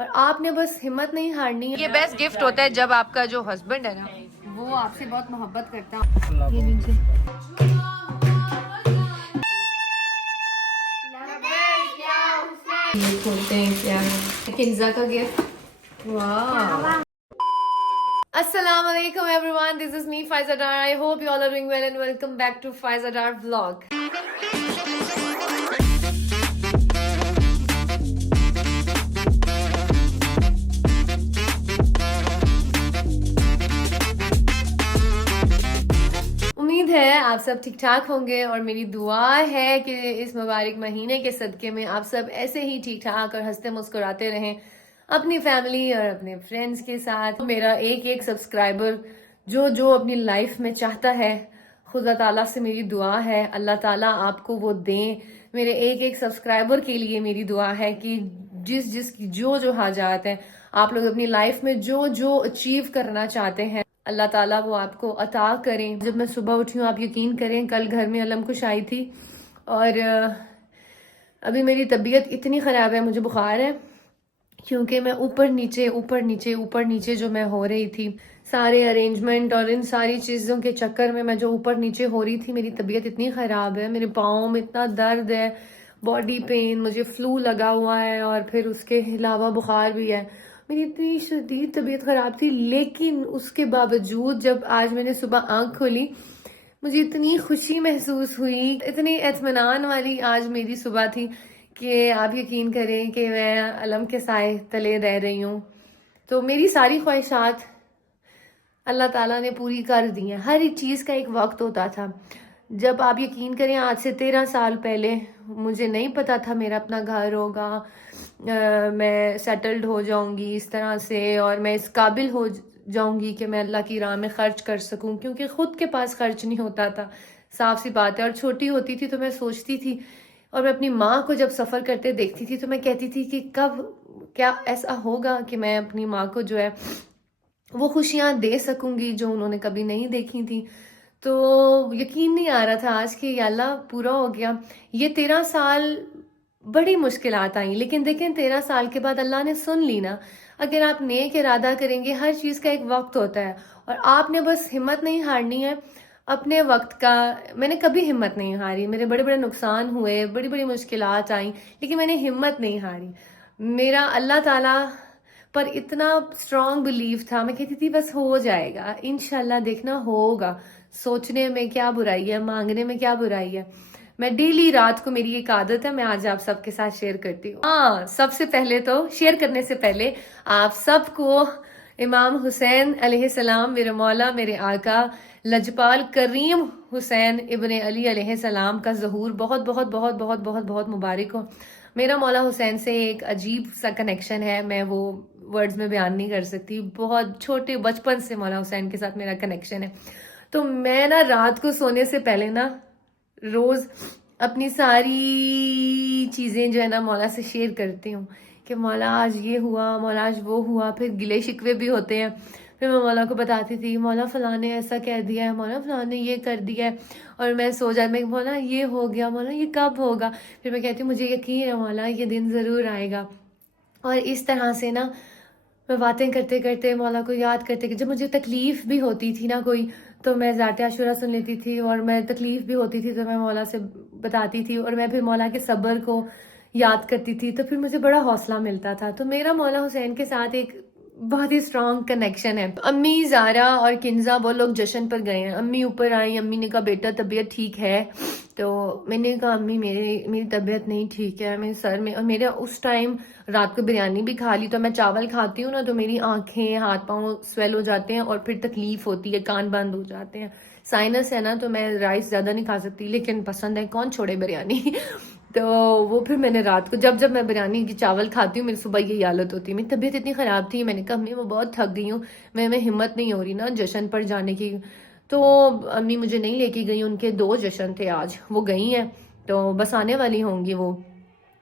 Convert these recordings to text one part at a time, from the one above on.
और आपने बस हिम्मत नहीं हारनी है। ये बेस्ट गिफ्ट होता है जब आपका जो हस्बैंड है ना वो आपसे बहुत मोहब्बत करता है। ये नीचे ये खोलते हैं क्या है, किंजा का गिफ्ट। वाह। Assalamualaikum everyone, this is me Faiza Dar. I hope you all are doing well and welcome back to Faiza Dar vlog. उम्मीद है आप सब ठीक ठाक होंगे और मेरी दुआ है कि इस मुबारक महीने के सदके में आप सब ऐसे ही ठीक ठाक और हंसते मुस्कुराते रहें अपनी फैमिली और अपने फ्रेंड्स के साथ। मेरा एक एक सब्सक्राइबर जो जो अपनी लाइफ में चाहता है, खुदा ताला से मेरी दुआ है अल्लाह ताला आपको वो दें। मेरे एक एक सब्सक्राइबर के लिए मेरी दुआ है कि जिस जिस की जो जो हाजात हैं, आप लोग अपनी लाइफ में जो जो अचीव करना चाहते हैं, अल्लाह ताला वो आपको अता करें। जब मैं सुबह उठी हूँ, आप यकीन करें कल घर में अलम कुश आई थी और अभी मेरी तबीयत इतनी ख़राब है, मुझे बुखार है क्योंकि मैं ऊपर नीचे जो मैं हो रही थी, सारे अरेंजमेंट और इन सारी चीज़ों के चक्कर में मैं जो ऊपर नीचे हो रही थी, मेरी तबीयत इतनी ख़राब है, मेरे पाँव में इतना दर्द है, बॉडी पेन, मुझे फ्लू लगा हुआ है और फिर उसके अलावा बुखार भी है। मेरी इतनी शदीद तबीयत ख़राब थी, लेकिन उसके बावजूद जब आज मैंने सुबह आँख खोली, मुझे इतनी खुशी महसूस हुई, इतनी इत्मीनान वाली आज मेरी सुबह थी कि आप यकीन करें कि मैं अलम के साए तले रह रही हूँ। तो मेरी सारी ख्वाहिशात अल्लाह ताला ने पूरी कर दी हैं। हर एक चीज़ का एक वक्त होता था। जब आप यकीन करें आज से 13 साल पहले मुझे नहीं पता था मेरा अपना घर होगा, मैं सेटल्ड हो जाऊंगी इस तरह से और मैं इस काबिल हो जाऊंगी कि मैं अल्लाह की राह में खर्च कर सकूं, क्योंकि खुद के पास खर्च नहीं होता था, साफ सी बात है। और छोटी होती थी तो मैं सोचती थी और मैं अपनी माँ को जब सफ़र करते देखती थी तो मैं कहती थी कि कब क्या ऐसा होगा कि मैं अपनी माँ को जो है वो खुशियाँ दे सकूंगी जो उन्होंने कभी नहीं देखी थी। तो यकीन नहीं आ रहा था आज कि या अल्लाह पूरा हो गया। ये 13 साल बड़ी मुश्किलात आई, लेकिन देखें 13 साल के बाद अल्लाह ने सुन ली ना। अगर आप नेक इरादा करेंगे, हर चीज़ का एक वक्त होता है और आपने बस हिम्मत नहीं हारनी है अपने वक्त का। मैंने कभी हिम्मत नहीं हारी, मेरे बड़े बड़े नुकसान हुए, बड़ी बड़ी मुश्किलात आई, लेकिन मैंने हिम्मत नहीं हारी। मेरा अल्लाह ताला पर इतना स्ट्रांग बिलीव था, मैं कहती थी बस हो जाएगा इंशाल्लाह, देखना होगा। सोचने में क्या बुराई है, मांगने में क्या बुराई है। मैं डेली रात को, मेरी एक आदत है, मैं आज आप सबके साथ शेयर करती हूँ। हाँ, सबसे पहले तो शेयर करने से पहले आप सबको इमाम हुसैन अलैहिस्सलाम, मेरे मौला मेरे आका लजपाल करीम हुसैन इब्ने अली अलैहिस्सलाम का ज़हूर बहुत बहुत बहुत बहुत बहुत बहुत मुबारक हो। मेरा मौला हुसैन से एक अजीब सा कनेक्शन है, मैं वो वर्ड्स में बयान नहीं कर सकती। बहुत छोटे बचपन से मौला हुसैन के साथ मेरा कनेक्शन है। तो मैं ना रात को सोने से पहले ना रोज अपनी सारी चीजें जो है ना मौला से शेयर करती हूँ कि मौला आज ये हुआ, मौला आज वो हुआ। फिर गिले शिकवे भी होते हैं, फिर मैं मौला को बताती थी मौला फलां ने ऐसा कह दिया है, मौला फलां ने ये कर दिया है। और मैं सो जाती, मैं मौला ये हो गया, मौला ये कब होगा। फिर मैं कहती हूँ मुझे यकीन है मौला ये दिन ज़रूर आएगा। और इस तरह से ना मैं बातें करते करते मौला को याद करते कि जब मुझे तकलीफ भी होती थी ना कोई, तो मैं ज़ात आशूरा सुन लेती थी और मैं तकलीफ भी होती थी तो मैं मौला से बताती थी और मैं फिर मौला के सब्र को याद करती थी, तो फिर मुझे बड़ा हौसला मिलता था। तो मेरा मौला हुसैन के साथ एक बहुत ही स्ट्रॉन्ग कनेक्शन है। अम्मी जारा और किंजा वो लोग जश्न पर गए हैं। अम्मी ऊपर आई, अम्मी ने कहा बेटा तबीयत ठीक है, तो मैंने कहा अम्मी मेरी तबीयत नहीं ठीक है, मेरे सर में, और मेरे उस टाइम रात को बिरयानी भी खा ली, तो मैं चावल खाती हूँ ना तो मेरी आंखें हाथ पांव स्वेल हो जाते हैं और फिर तकलीफ होती है, कान बंद हो जाते हैं। साइनस है ना, तो मैं राइस ज़्यादा नहीं खा सकती, लेकिन पसंद है, कौन छोड़े बिरयानी। तो वो फिर मैंने रात को जब जब मैं बिरयानी की चावल खाती हूँ मेरी सुबह यही हालत होती है। मेरी तबीयत इतनी ख़राब थी, मैंने कहा अम्मी मैं बहुत थक गई हूँ, मैं हिम्मत नहीं हो रही ना जश्न पर जाने की। तो अम्मी मुझे नहीं लेके गई, उनके 2 जश्न थे आज, वो गई हैं तो बस आने वाली होंगी वो।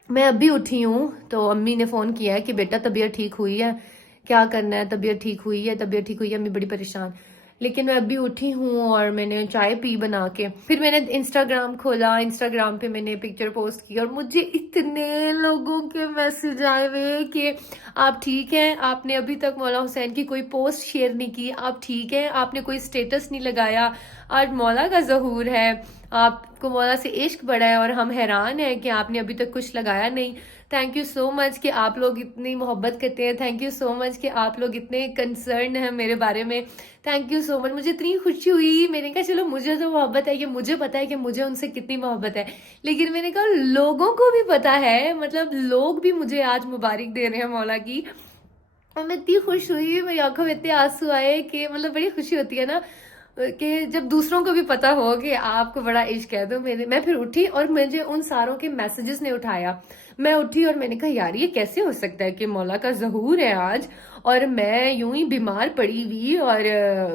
मैं अभी उठी हूँ तो अम्मी ने फ़ोन किया है कि बेटा तबीयत ठीक हुई है, क्या करना है, तबीयत ठीक हुई है, तबीयत ठीक हुई है। अम्मी बड़ी परेशान, लेकिन मैं अभी उठी हूँ और मैंने चाय पी बना के। फिर मैंने इंस्टाग्राम खोला, इंस्टाग्राम पे मैंने पिक्चर पोस्ट की और मुझे इतने लोगों के मैसेज आए हुए कि आप ठीक हैं, आपने अभी तक मौला हुसैन की कोई पोस्ट शेयर नहीं की, आप ठीक हैं, आपने कोई स्टेटस नहीं लगाया, आज मौला का ज़हूर है, आपको मौला से इश्क बढ़ा है और हम हैरान हैं कि आपने अभी तक कुछ लगाया नहीं। थैंक यू सो मच कि आप लोग इतनी मोहब्बत करते हैं, थैंक यू सो मच कि आप लोग इतने कंसर्न हैं मेरे बारे में, थैंक यू सो मच। मुझे इतनी खुशी हुई, मैंने कहा चलो मुझे तो मोहब्बत है, ये मुझे पता है कि मुझे उनसे कितनी मोहब्बत है, लेकिन मैंने कहा लोगों को भी पता है, मतलब लोग भी मुझे आज मुबारक दे रहे हैं मौला की। और मैं इतनी खुश हुई, मेरी आंखों में इतने आंसू आए कि मतलब बड़ी खुशी होती है ना कि जब दूसरों को भी पता हो कि आपको बड़ा इश्क है। तो मैं फिर उठी और मुझे उन सारों के मैसेजेस ने उठाया। मैं उठी और मैंने कहा यार ये कैसे हो सकता है कि मौला का ज़हूर है आज और मैं यूं ही बीमार पड़ी हुई और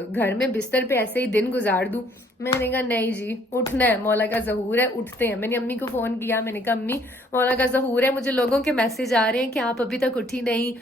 घर में बिस्तर पे ऐसे ही दिन गुजार दूं। मैंने कहा नहीं जी, उठना है, मौला का ज़हूर है, उठते हैं। मैंने अम्मी को फोन किया, मैंने कहा अम्मी मौला का ज़हूर है, मुझे लोगों के मैसेज आ रहे हैं कि आप अभी तक उठी नहीं।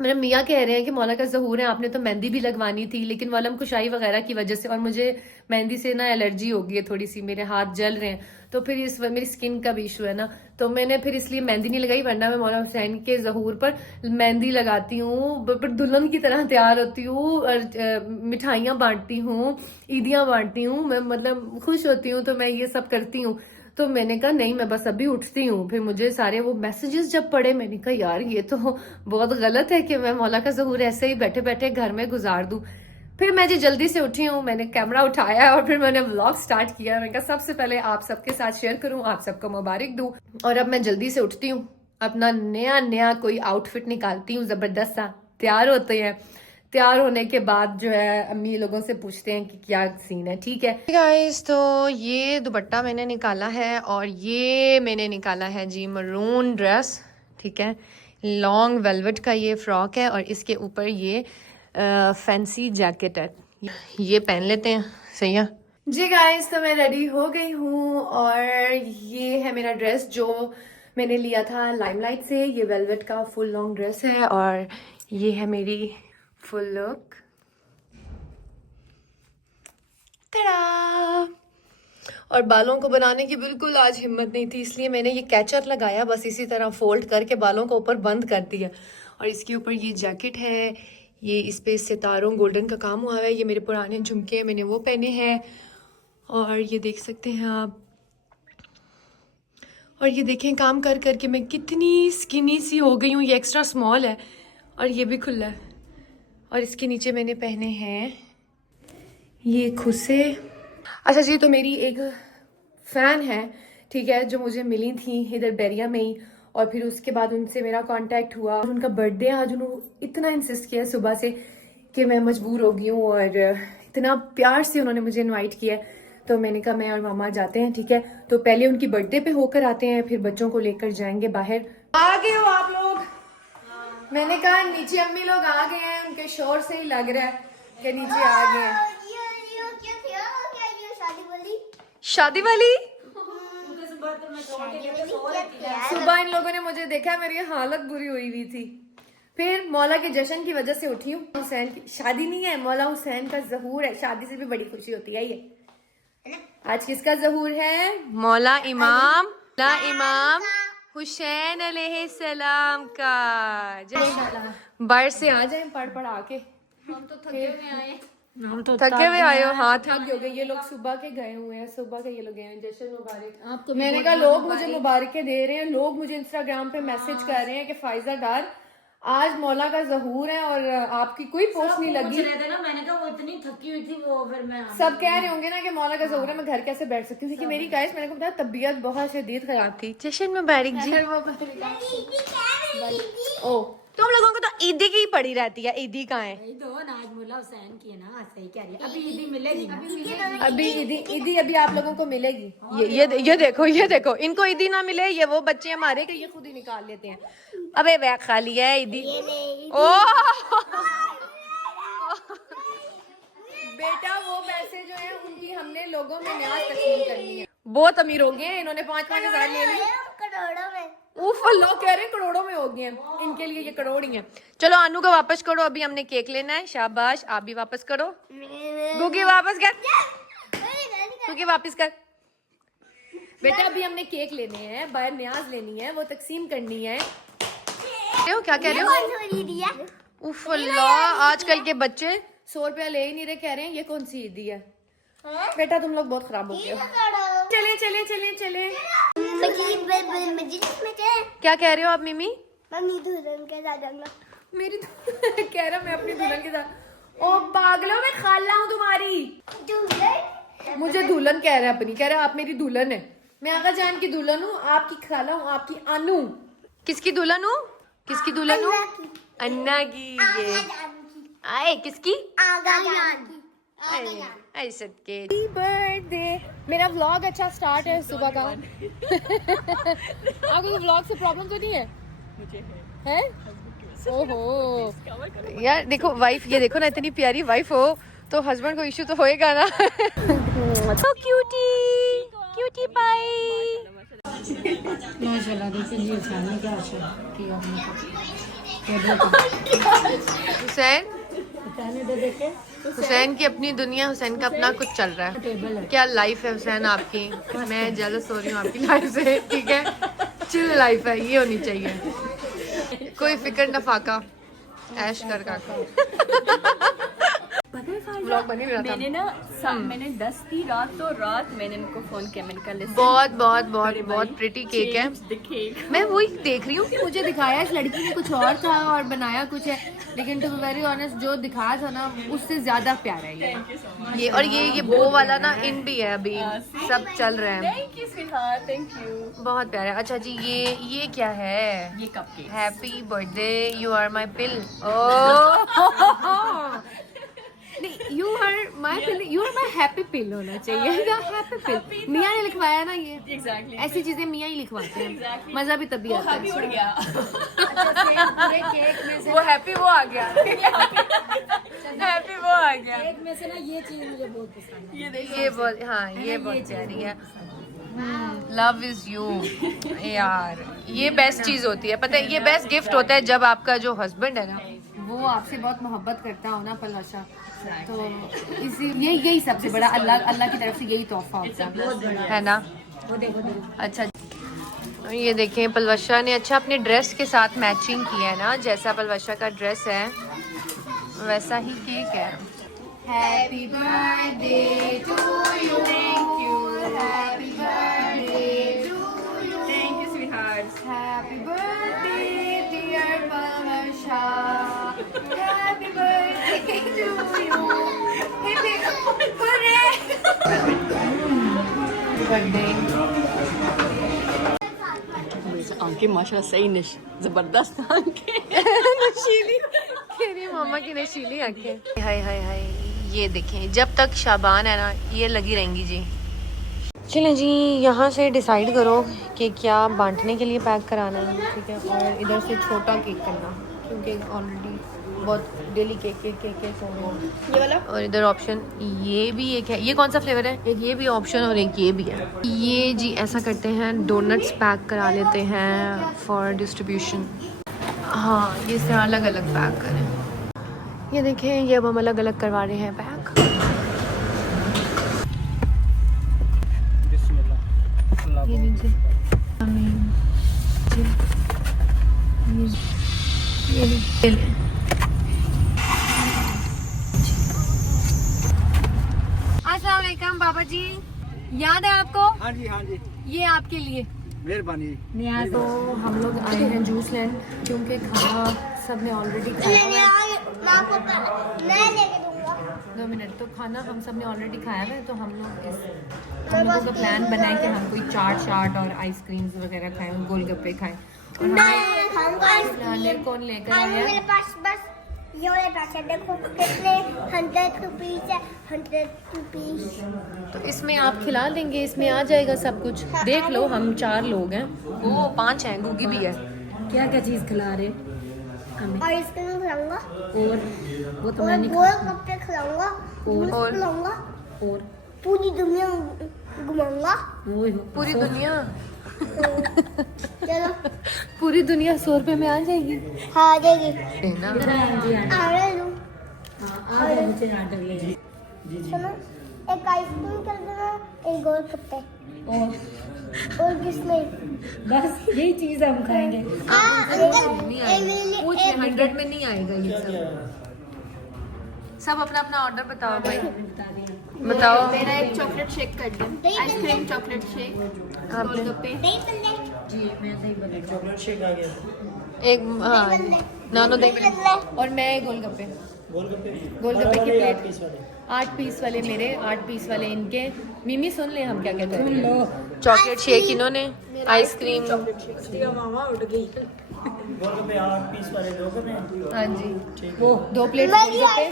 मेरे मियाँ कह रहे हैं कि मौला का ज़हूर है, आपने तो मेहंदी भी लगवानी थी, लेकिन वालम कुशाई वगैरह की वजह से और मुझे मेहंदी से ना एलर्जी हो गई है थोड़ी सी, मेरे हाथ जल रहे हैं, तो फिर मेरी स्किन का भी इशू है ना, तो मैंने फिर इसलिए मेहंदी नहीं लगाई, वरना मैं मौला हुसैन के ज़हूर पर मेहंदी लगाती हूँ, पर दुल्हन की तरह तैयार होती हूँ और मिठाइयाँ बांटती हूँ, ईदियाँ बांटती हूँ, मैं मतलब खुश होती हूँ, तो मैं ये सब करती हूँ। तो मैंने कहा नहीं, मैं बस अभी उठती हूँ। फिर मुझे सारे वो मैसेजेस जब पढ़े, मैंने कहा यार ये तो बहुत गलत है कि मैं मौला का ज़हूर ऐसे ही बैठे बैठे घर में गुजार दूं। फिर मैं जी जल्दी से उठी हूँ, मैंने कैमरा उठाया और फिर मैंने व्लॉग स्टार्ट किया। मैंने कहा सबसे पहले आप सबके साथ शेयर करूँ, आप सबको मुबारक दूं। और अब मैं जल्दी से उठती हूँ, अपना नया नया कोई आउटफिट निकालती हूँ, जबरदस्त सा तैयार होते हैं। तैयार होने के बाद जो है अम्मी लोगों से पूछते हैं कि क्या सीन है, ठीक है गाइस। तो ये दुपट्टा मैंने निकाला है और ये मैंने निकाला है जी मरून ड्रेस, ठीक है, लॉन्ग वेलवेट का ये फ्रॉक है और इसके ऊपर ये फैंसी जैकेट है, ये पहन लेते हैं, सही है जी गाइस। तो मैं रेडी हो गई हूँ और ये है मेरा ड्रेस जो मैंने लिया था लाइमलाइट से, ये वेलवेट का फुल लॉन्ग ड्रेस है और ये है मेरी फुल लुक, तड़ा। और बालों को बनाने की बिल्कुल आज हिम्मत नहीं थी, इसलिए मैंने ये कैचर लगाया, बस इसी तरह फोल्ड करके बालों को ऊपर बंद कर दिया। और इसके ऊपर ये जैकेट है, ये इस पे सितारों गोल्डन का काम हुआ है, ये मेरे पुराने झुमके हैं, मैंने वो पहने हैं। और ये देख सकते हैं आप, और ये देखें काम कर करके मैं कितनी स्किनी सी हो गई हूँ, ये एक्स्ट्रा स्मॉल है और ये भी खुला है। और इसके नीचे मैंने पहने हैं ये खुसे। अच्छा जी, तो मेरी एक फ़ैन है, ठीक है, जो मुझे मिली थी इधर बैरिया में ही, और फिर उसके बाद उनसे मेरा कांटेक्ट हुआ और उनका बर्थडे आज, उन्होंने इतना इंसिस्ट किया सुबह से कि मैं मजबूर हो गई हूँ और इतना प्यार से उन्होंने मुझे इनवाइट किया। तो मैंने कहा मैं और मामा जाते हैं, ठीक है, तो पहले उनकी बर्थडे पे होकर आते हैं, फिर बच्चों को लेकर जाएंगे बाहर। आ गए हो आप लोग? मैंने कहा नीचे अम्मी लोग आ गए हैं, उनके शोर से ही लग रहा है कि नीचे आ गए हैं। शादी वाली सुबह इन लोगों ने मुझे देखा, मेरी हालत बुरी हुई हुई थी। फिर मौला के जश्न की वजह से उठी हूँ। हुसैन की शादी नहीं है, मौला हुसैन का ज़हूर है, शादी से भी बड़ी खुशी होती है ये। आज किसका ज़हूर है? मौला इमाम हुसैन अलैहिस्सलाम का। बाहर से आ जाए पढ़ आके। हम तो थके हुए आए, थके हुए आए हो? हाँ, थक हो गए। ये लोग सुबह के गए हुए हैं, सुबह के ये लोग गए हैं। जश्न मुबारक आपको। मैंने कहा लोग मुझे मुबारकें दे रहे हैं, लोग मुझे इंस्टाग्राम पे मैसेज कर रहे हैं कि फाइजा डार आज मौला का ज़हूर है और आपकी कोई पोस्ट नहीं लगी। ना मैंने कहा वो इतनी थकी हुई थी, वो फिर मैं सब कह रहे होंगे ना कि मौला का ज़हूर है, मैं घर कैसे बैठ सकती हूँ, क्योंकि मेरी गाइस मैंने को बताया तबीयत बहुत शदीद खराब थी। जश्न मुबारक जी। ओ, तुम लोगों को तो ईदी की पड़ी रहती है, ईदी कहाँ है? आज मौला हुसैन की है ना, सही कह रही है। अभी ईदी मिलेगी ना, अभी ईदी अभी आप लोगों को मिलेगी। ये देखो इनको ईदी ना मिले, ये वो बच्चे हमारे कि ये खुद ही निकाल लेते हैं। अबे बैग खाली है ईदी। ओ बेटा वो पैसे जो है उनकी हमने लोगों में न्याज तकसीम करनी है। बहुत अमीर हो गए, इन्होंने 5-5 हज़ार ले लिए। उफ अल्लाह, कह रहे हैं करोड़ों में हो गए हैं, इनके लिए ये करोड़ ही है। चलो अनु का वापस करो, अभी हमने केक लेना है। शाबाश, आप भी वापस करो। गुगी वापस कर, गुगी वापस कर। बेटा अभी हमने केक लेने हैं, बाहर न्याज लेनी है, वो तकसीम करनी है। क्या कह रहे हो? उफ अल्लाह, आजकल के बच्चे 100 रुपया ले ही नहीं रहे, कह रहे हैं ये कौन सी ईदी है। बेटा तुम लोग बहुत खराब हो गए हो। चले चले चले चले। क्या कह रहे हो आप मिमी? दुल्हन के साथ जाऊंगा। मेरी कह रहा मैं अपनी दुल्हन के साथ। ओ पागलों, मैं खाला हूँ तुम्हारी। मुझे दुल्हन कह रहा है अपनी, कह रहा आप मेरी दुल्हन है। मैं आगा जान की दुल्हन हूँ, आपकी खाला हूँ, आपकी अनु। किसकी दुल्हन हूँ? किसकी दुल्हन हूँ? अन्ना की। ये आए किसकी? ऐसे के बर्थडे। मेरा व्लॉग अच्छा स्टार्ट है सुबह का। आपको व्लॉग से प्रॉब्लम तो नहीं है? मुझे है। ओहो यार देखो वाइफ, ये देखो ना, इतनी प्यारी वाइफ हो तो हस्बैंड को इश्यू तो होएगा ना। तो क्यूटी क्यूटी पाई। माशाल्लाह, देखिए जी हुसैन ने क्या अच्छा किया हुसैन, हुसैन की अपनी दुनिया, हुसैन का अपना कुछ चल रहा है। क्या लाइफ है हुसैन आपकी। मैं जेलस हो रही हूँ आपकी लाइफ से, ठीक है। चिल लाइफ है, ये होनी चाहिए। कोई फिक्र न फाका, ऐश कर काका। व्लॉग बन ही रहा था। मैंने ना मैंने 10 की रात तो रात मैंने इनको फोन किया, मैंने कहा listen, बहुत बहुत बहुत बहुत प्रिटी केक है। change the cake। मैं वही देख रही हूँ। मुझे दिखाया इस लड़की ने कुछ और था और बनाया कुछ है, लेकिन टू बी वेरी ऑनेस्ट जो दिखाया था ना उससे ज्यादा प्यारा है ये और ये बो वाला ना इन भी है, अभी सब चल रहे हैं। Thank you sweetheart, thank you। बहुत प्यारा। अच्छा जी, ये क्या है? ये cupcake. Happy birthday, you are my pill. Oh नहीं, you are my pill, you are my happy pill होना चाहिए। हैप्पी पिल मियाँ ने लिखवाया ना ये। Exactly। ऐसी चीजें मियाँ ही लिखवाते हैं। Exactly। मजा भी तभी आता हैप्पी उड़ है। गया। केक में से वो हैप्पी वो आ गया। हैप्पी वो आ गया। केक में से ना ये चीज मुझे बहुत पसंद है। ये बहुत, हाँ ये बहुत प्यारी है। लव इज यू यार, ये बेस्ट चीज होती है, पता है। ये बेस्ट गिफ्ट होता है जब आपका जो हस्बैंड है ना, वो आपसे बहुत मोहब्बत करता हो ना पलवशा, तो इसी यही सबसे बड़ा अल्लाह की तरफ से यही तोहफा होता है। है ना। अच्छा ये देखें, पलवशा ने अच्छा अपने ड्रेस के साथ मैचिंग किया है ना। जैसा पलवशा का ड्रेस है वैसा ही केक है। Happy birthday to you, Thank you। Happy birthday to you, Thank you sweetheart। Happy birthday dear Palwasha, happy birthday to you. आंखें माशाल्लाह सही जबरदस्त आंखें। नशीली कह रही है मामा की नशीली आंखें। हाय हाय हाय, ये देखें, जब तक शाबान है ना ये लगी रहेंगी जी। चलें जी, यहाँ से डिसाइड करो कि क्या बांटने के लिए पैक कराना है, ठीक है। और इधर से छोटा केक करना, क्योंकि ऑलरेडी बहुत डेली केक हो रहा। ये वाला। और इधर ऑप्शन ये भी एक है। ये कौन सा फ्लेवर है? एक ये भी ऑप्शन और एक ये भी है। ये जी ऐसा करते हैं, डोनट्स पैक करा लेते हैं फॉर डिस्ट्रीब्यूशन। हाँ, ये इस तरह अलग अलग पैक करें। ये देखें, ये अब हम अलग अलग करवा रहे हैं पैक। ये नीचे ये अस्सलाम वालेकुम बाबा जी, याद है आपको? हाँ जी हाँ जी, ये आपके लिए मेहरबानी। तो हम लोग आए हैं जूस लेने, क्योंकि खाना सब ने ऑलरेडी खाया हुआ है। मैं लेके दूंगा। 2 मिनट, तो खाना हम सब ने ऑलरेडी खाया हुआ है, तो हम लोगों का प्लान बना है कि हम कोई चाट और आइसक्रीम्स वगैरह खाएं, गोलगप्पे खाएं। और मैं खाऊंगा आइसक्रीम। कौन लेकर और आया? मेरे पास बस ये वाले पैसे देखो कितने 100 रुपीस है, 100 रुपीस। तो इसमें आप खिला देंगे, इसमें आ जाएगा सब कुछ। देख लो, हम 4 लोग हैं। वो 5 हैं, गुगी भी है। क्या क्या चीज़ खिला रहे हमें? आइसक्रीम खिलाऊंगा और वो तो और मैंने गोलगप्पे खिलाऊंगा और- जूस खिलाऊंगा, और पूरी दुनिया घुमाऊंगा। ओए हो, पूरी दुनिया चलो पूरी दुनिया 100 रुपए में आ जाएगी हाँ आ जाएगी है ना। ऑर्डर लूँ सुनो एक आइसक्रीम कर देना एक गोलगप्पे और किसमें बस यही चीज हम खाएंगे। पूछ ले 100 में नहीं आएगा ये सब अपना अपना ऑर्डर बताओ भाई, बताओ। मेरा एक चॉकलेट शेक कर दो, आइसक्रीम चॉकलेट शेक, गोलगप्पे। चॉकलेट शेक आ गया। एक हाँ नानो दही और मैं गोलगप्पे गोलगप्पे की प्लेट 8 पीस वाले मेरे, 8 पीस वाले इनके। मिमी सुन ले हम क्या कहते हैं। चॉकलेट शेक इन्होंने, आइसक्रीम गोलगप्पे 8 पीस वाले लोग हैं। हाँ जी, वो 2 प्लेट गोलगप्पे।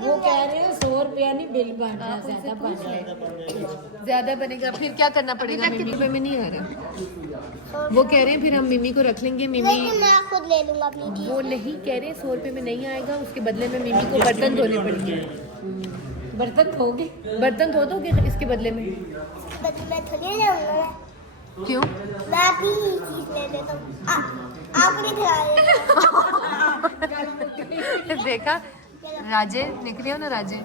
वो कह रहे हैं 100 रुपया नहीं बिल बनना, ज्यादा बनना। ज्यादा बनेगा फिर क्या करना पड़ेगा? मिमी रुपए में नहीं आ रहा। वो कह रहे हैं फिर हम मिमी को रख लेंगे। मिमी लेकिन मैं खुद ले लूंगा अपनी चीज वो नहीं कह रहे 100 रुपए में नहीं आएगा, उसके बदले में मिमी को बर्तन धोने पड़ेंगे। बर्तन धोगे? बर्तन धो दोगे इसके बदले में? बदले में थोड़ी जाऊंगा क्यों? मैं अपनी ही चीज ले लेता हूँ आप नहीं खिलाए देखा राजे, निकले हो ना राजे।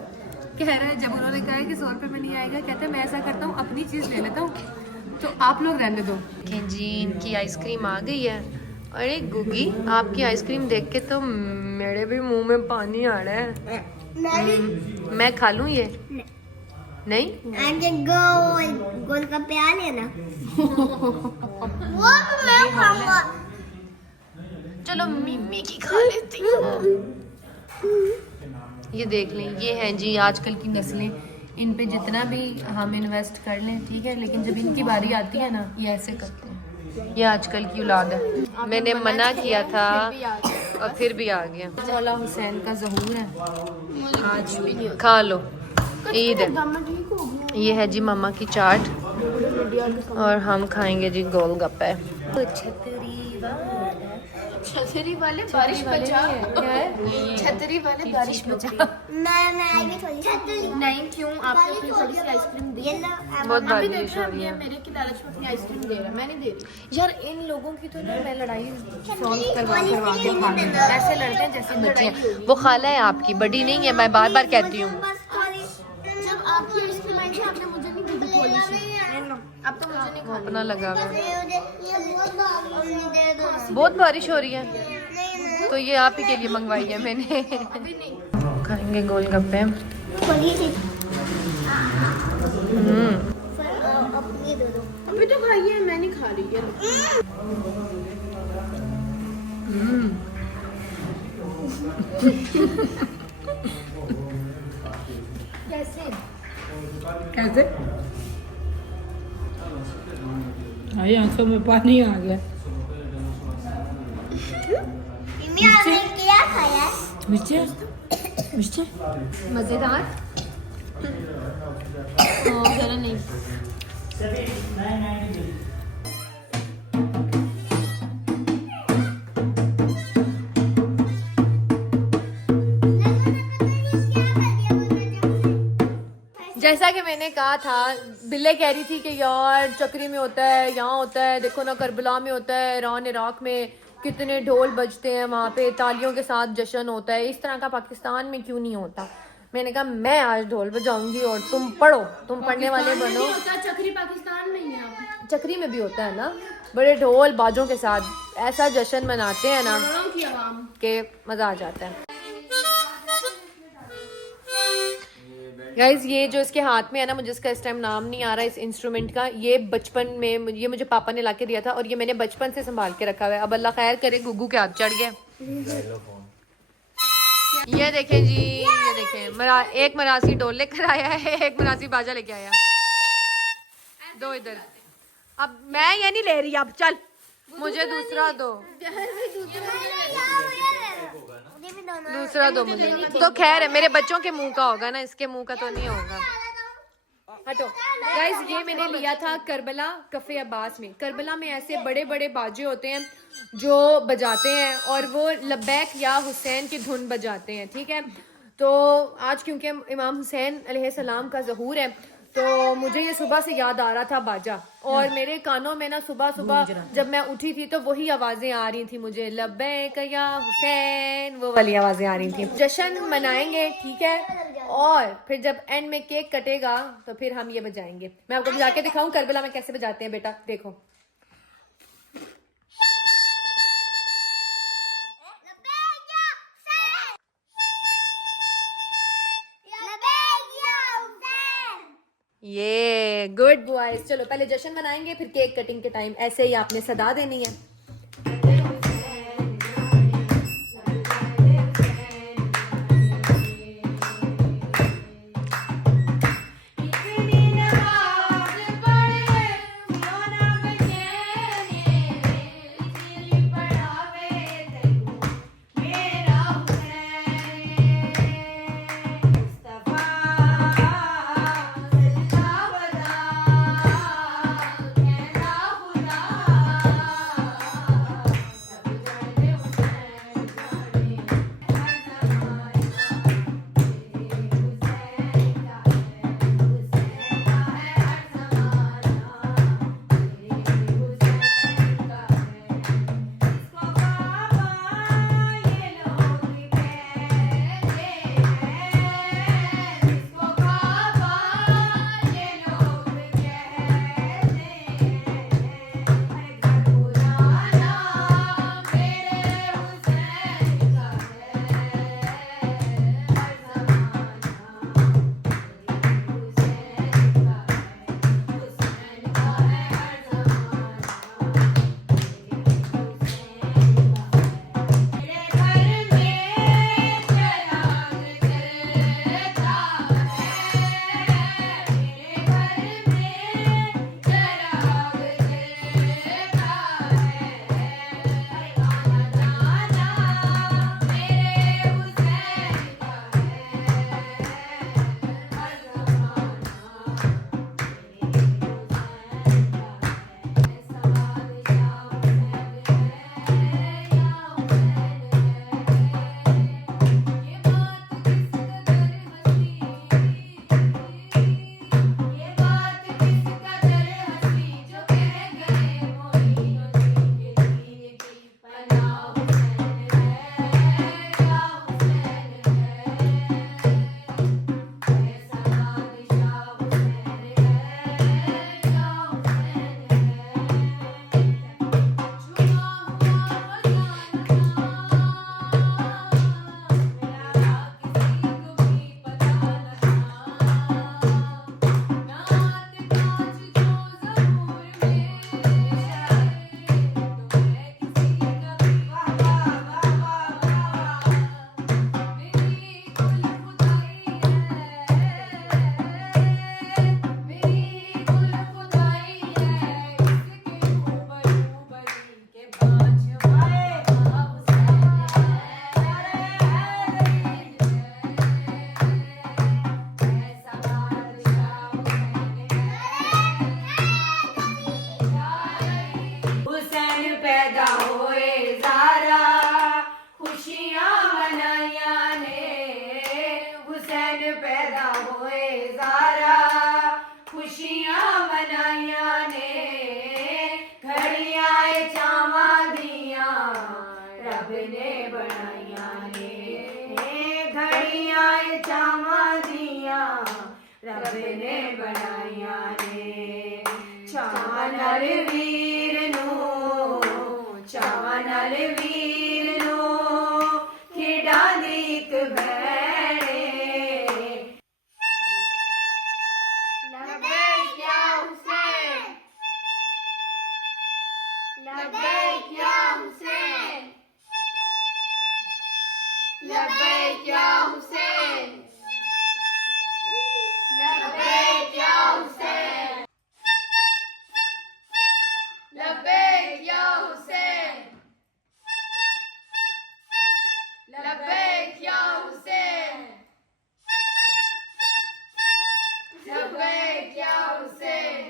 कह रहे हैं जब उन्होंने कहा है कि 100 रुपए में नहीं आएगा, कहते हैं मैं ऐसा करता हूँ अपनी चीज ले लेता हूँ तो आप लोग रहने दो। जी इनकी आइसक्रीम आ गई है। अरे गुगी आपकी आइसक्रीम देख के तो मेरे भी मुंह में पानी आ रहा है। मैं खा लूं ये? नहीं गोलगप्पे आ लेना वो मैं खाऊंगा। चलो मिमी की खा लेती हूँ। ये देख लें, ये है जी आजकल की नस्लें। इन पे जितना भी हम इन्वेस्ट कर लें ठीक है, लेकिन जब इनकी बारी आती है ना ये ऐसे करते हैं। ये आजकल की औलाद है। मैंने मना किया था और फिर भी आ गया। मौला हुसैन का ज़हूर है। आज खा लो, ईद है। ये है जी मम्मा की चाट और हम खाएंगे जी गोलगप्पे। छतरी वाले बारिश बचा। क्या है? छतरी वाले बारिश बचा। मैं भी थोड़ी नहीं क्यों आपने अपनी थोड़ी सी आइसक्रीम दी? बहुत बारिश हो रही है। मेरे की लालच में अपनी आइसक्रीम दे रहा है, मैं नहीं दे रही। यार इन लोगों की तो ना मैं लड़ाई सॉल्व करवा के खाना ऐसे लड़ते हैं जैसे बच्चे हैं। वो खाला है आपकी, बड़ी नहीं है। मैं बार बार कहती हूँ। जब आपकी आइसक्रीम आई थी आपने मुझे नहीं दी थोड़ी सी, अब तो मुझे नहीं खानी। अपना लगा हुआ है। दे दो बहुत बारिश हो रही है तो ये आप ही के लिए मंगवाई है मैंने। खाएंगे गोलगप्पे। थोड़ी सी हम्म अपनी दे दो अभी तो खाइए, मैं नहीं खा रही है। कैसे? आई आंखों में पानी आ गया। मम्मी आपने क्या खाया? मिर्चे मिर्चे मजेदार। जरा नहीं। जैसा कि मैंने कहा था, बिल्ले कह रही थी कि यार चक्री में होता है, यहाँ होता है, देखो ना करबला में होता है, ईरान इराक में कितने ढोल बजते हैं, वहाँ पे तालियों के साथ जश्न होता है, इस तरह का पाकिस्तान में क्यों नहीं होता। मैंने कहा मैं आज ढोल बजाऊंगी और तुम पढ़ो, तुम पढ़ने वाले बनो। चक्री पाकिस्तान में ही है, चक्री में भी होता है ना, बड़े ढोल बाजों के साथ ऐसा जश्न मनाते हैं ना कि मजा आ जाता है। गाइज ये जो इसके हाथ में है ना, मुझे इसका इस टाइम नाम नहीं आ रहा इस इंस्ट्रूमेंट का। ये बचपन में ये मुझे पापा ने लाके दिया था और ये मैंने बचपन से संभाल के रखा हुआ है। अब अल्लाह खैर करे गुग्गू के हाथ चढ़ गया। ये देखें जी, ये देखें एक मरासी ढोल लेकर आया है, एक मरासी बाजा लेके आया। दो इधर। अब मैं ये नहीं ले रही, अब चल मुझे दूसरा दो, दूसरा दो मुझे। तो खैर है, मेरे बच्चों के मुंह का होगा ना, इसके मुंह का तो नहीं होगा। हटो गाइज, ये मैंने लिया था करबला कफे अब्बास में। करबला में ऐसे बड़े बड़े बाजे होते हैं जो बजाते हैं और वो लब्बैक या हुसैन की धुन बजाते हैं, ठीक है। तो आज क्योंकि इमाम हुसैन अलैहिस्सलाम का ज़हूर है तो मुझे ये सुबह से याद आ रहा था बाजा, और मेरे कानों में ना सुबह सुबह जब मैं उठी थी तो वही आवाजें आ रही थी मुझे, लब्बैक या हुसैन, वो वाली आवाजें आ रही थी। जश्न मनाएंगे, ठीक है, और फिर जब एंड में केक कटेगा तो फिर हम ये बजाएंगे। मैं आपको बजा के दिखाऊं करबला में कैसे बजाते हैं, बेटा देखो। ये गुड बॉयज। चलो पहले जश्न मनाएंगे, फिर केक कटिंग के टाइम ऐसे ही आपने सदा देनी है।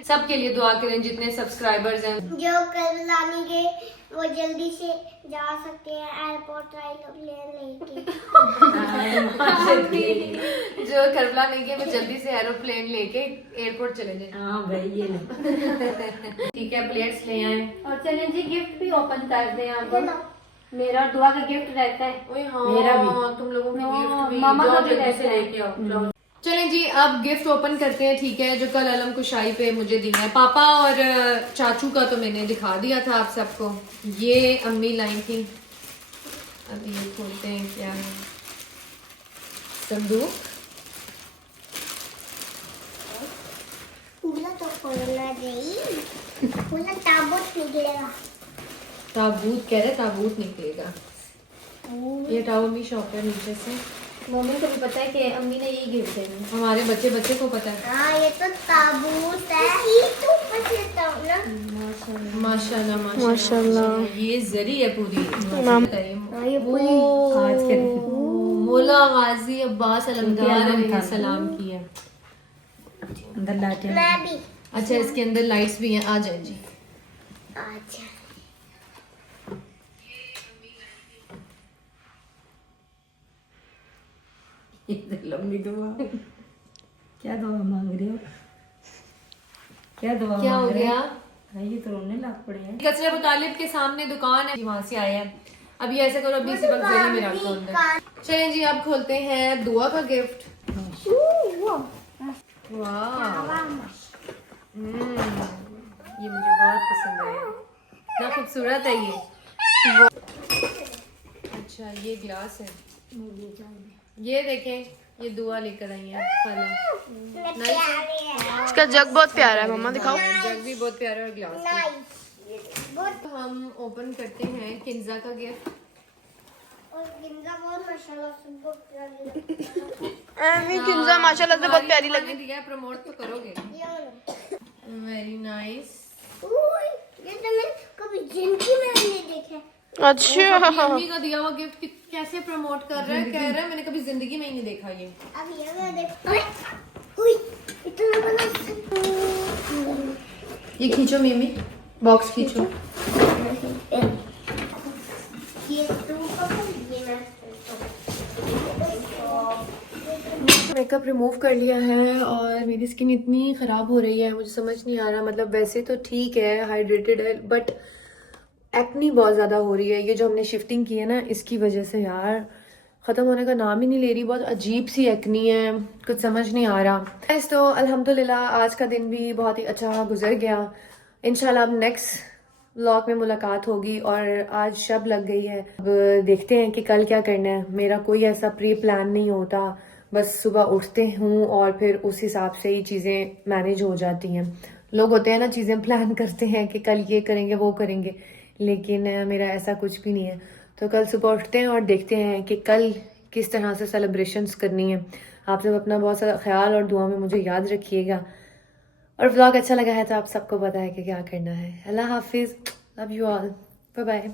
सबके लिए दुआ करें जितने सब्सक्राइबर्स हैं। जो करबला नहीं गए वो जल्दी से जा सकते हैं एयरपोर्ट लेके। जो करबला नहीं गया, वो जल्दी से एरोप्लेन लेके एयरपोर्ट चले जाए। हाँ भाई ये ले। ठीक है, प्लेट्स ले आए। और चलें जी, गिफ्ट भी ओपन कर दें आप। मेरा और दुआ का गिफ्ट रहता है। ओए हाँ, मेरा भी। तुम लोगों की गिफ्ट भी मामा का जाओ भी जल्दी रहता से है। लेके आओ। चलें जी, अब गिफ्ट ओपन करते हैं। ठीक है, जो कल अलम कुशाई पे मुझे दिया है पापा और चाचू का तो मैंने दिखा दिया था आप सबको। ये अम्मी लाई थी। अब ये खोलते हैं, क्या है संदूक। पूरा तो खोलना नहीं, पूरा ताबूत निकलेगा। ताबूत कह रहे, ताबूत निकलेगा। ये टाउन भी शॉप है नीचे से। मम्मी को भी पता है कि अम्मी ने यही गिफ्ट देना है। हमारे बच्चे बच्चे को पता है। हाँ ये तो ताबूत है। ये तो बस लेता हूँ ना। माशाल्लाह माशाल्लाह। ये जरी है पूरी। ये पूरी आज के मौला गाजी अब्बास अलमदार ने सलाम किया। अंदर लाटे मैं भी। अच्छा, इसके अंदर लाइट्स भी हैं, आ जाए जी। अच्छा लंबी दुआ। क्या दुआ मांग रहे हो? क्या दुआ क्या हो मांग रहे गया? हाँ, ये तो रोने लग पड़े हैं। कचरे मुतालिब के सामने दुकान है, वहां से आए हैं। अब ये ऐसे करो, अभी इसी वक्त जरी में रख दो अंदर। चलें जी, अब खोलते हैं दुआ का गिफ्ट। वाह, ये मुझे बहुत पसंद आया। इतना खूबसूरत है ये। अच्छा, ये गिलास है। ये देखें, ये दुआ लेकर आई है खाला। इसका जग बहुत प्यारा है, मम्मा दिखाओ। जग भी बहुत प्यारा है और गिलास भी। हम ओपन करते हैं किंजा का गिफ्ट। और गिंजा बहुत माशाल्लाह से बहुत प्यारी लगती है। किंजा माशाल्लाह से बहुत प्यारी लगी। दिया, प्रमोट तो करोगे। Very nice. ये तो मैं कभी जिंदगी में नहीं देखे। अच्छा, मम्मी का दिया हुआ गिफ्ट कैसे प्रमोट कर रहा है, कह रहा है मैंने कभी जिंदगी में ही नहीं देखा ये। अब ये मैं देख। हुई इतना बड़ा। ये खींचो मिमी, बॉक्स खींचो। ये तू पकड़, ये मैं मेकअप रिमूव कर लिया है और मेरी स्किन इतनी ख़राब हो रही है, मुझे समझ नहीं आ रहा। मतलब वैसे तो ठीक है, हाइड्रेटेड है, बट एक्नी बहुत ज़्यादा हो रही है। ये जो हमने शिफ्टिंग की है ना, इसकी वजह से यार ख़त्म होने का नाम ही नहीं ले रही। बहुत अजीब सी एक्नी है, कुछ समझ नहीं आ रहा। तो अल्हम्दुलिल्लाह आज का दिन भी बहुत ही अच्छा गुजर गया। इंशाल्लाह अब नेक्स्ट व्लॉग में मुलाकात होगी। और आज शब लग गई है, अब देखते हैं कि कल क्या करना है। मेरा कोई ऐसा प्री प्लान नहीं होता, बस सुबह उठते हूँ और फिर उस हिसाब से ही चीज़ें मैनेज हो जाती हैं। लोग होते हैं ना, चीज़ें प्लान करते हैं कि कल ये करेंगे वो करेंगे, लेकिन मेरा ऐसा कुछ भी नहीं है। तो कल सुबह उठते हैं और देखते हैं कि कल किस तरह से सेलिब्रेशंस करनी है। आप सब अपना बहुत सारा ख्याल और दुआ में मुझे याद रखिएगा। और व्लॉग अच्छा लगा है तो आप सबको पता है कि क्या करना है। अल्लाह हाफिज़, love you all, bye bye.